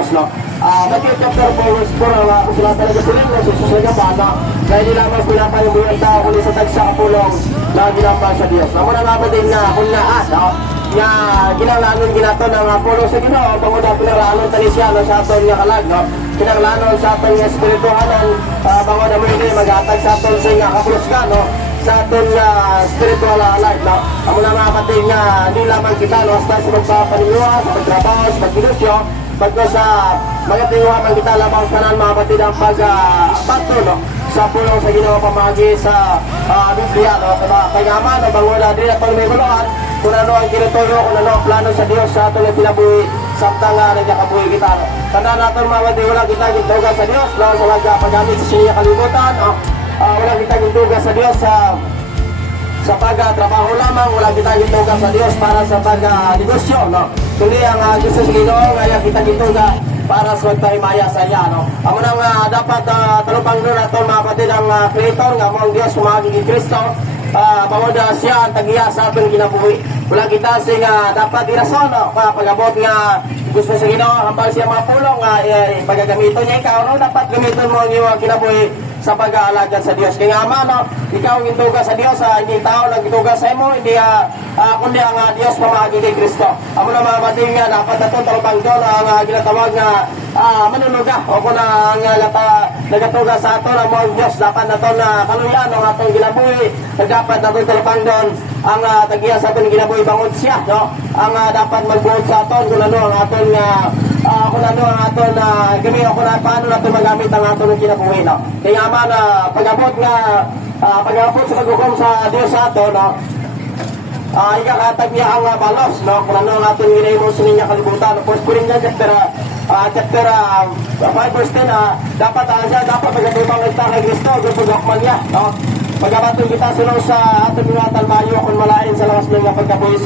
Diyos, no? Matthew chapter 4 verse 4, kung sila talaga sila, susunod ang bata, kaya di lamang pinapayong ang tao kundi sa tagsa kapulong na ginambang sa Diyos. Namun ang mabating na kung naan, no? Nga ginalanon ginato ng pulo sa Ginoo, tungod ang pinaraanon tani siya no, sa aton nga kalag, no? Pinaralanon sa aton nga espirituhanan, bango na muli mag-atag sa aton sa nga kapulosgan, no? Sa aton nga spiritual life, no? Amo na mga kapatid nga di lamang kita, no? Hasta sa magpapaniliwa, sa pagtrabaho, sa pagkilusyo, pagko sa mga tinguhaman kita lamang kanan mga kapatid ang pag-patro, no? Sa pulong sa Ginoo pamagi sa Biblia, no? Kaya man, bango na din atong may guluhan, kung ano ang kinutuyo, kung ano ang plano sa Diyos sa aton na pinabuhi, samtang nagkakabuhi kita. Tanda natin mga kapatid, wala kita gintugan sa Diyos, no? Sa paggamit sa siya kalibutan, no? Wala kita gintugan sa Diyos sa pag-trabaho lamang, wala kita gintugan sa Diyos para sa pag-negosyo, no? Tuloy ang Diyos sa Ginoo, kaya kita gintugan para sa magtaimaya sa iya, no? Amo nang dapat talupang doon natin mga kapatid ang Creator, nga mo ang Diyos, sumaging Kristo, bawod siya ang tagiya sa ating kinabuhi. Wala kita sing dapat irason, no? Pag-abot nga gusto sa Ginoo, hampal siya mga pulong, pagagamiton niya ikaw, no? Dapat gamiton mo ang iyong kinabuhi sa pag-aalaga sa Diyos. Kaya nga man, no? Ikaw ang gintuga sa Diyos, hindi tao lang gintuga sa imo, hindi kundi ang Diyos pamagi kay Kristo. Amo na mga bating nga dapat natong talupang doon ang ginatawag nga manunuga o kung ang nagatuga sa aton ang mga Diyos dapat naton kaluyan ang atong ginabuhi, dapat naton talupang doon ang tagiya sa aton ginabuhi bangod siya, no? Ang dapat magbuot sa aton kung ano ang aton kung ano ang aton gamit o kung paano natin magamit ang aton kinabuhi, no? Kaya man pag-abot sa paghukom sa Diyos sa aton, no? Ikakatag niya ang balos, no? Kung ano natin ginay mo sa niya kalibutan. First Corinthians chapter 5 verse 10, dapat pagkatubang kita kay Kristo, gupagakman niya, no? Pagkabatong kita sunod sa ating mga talbayo kung malain sa lakas ng pagkabuhi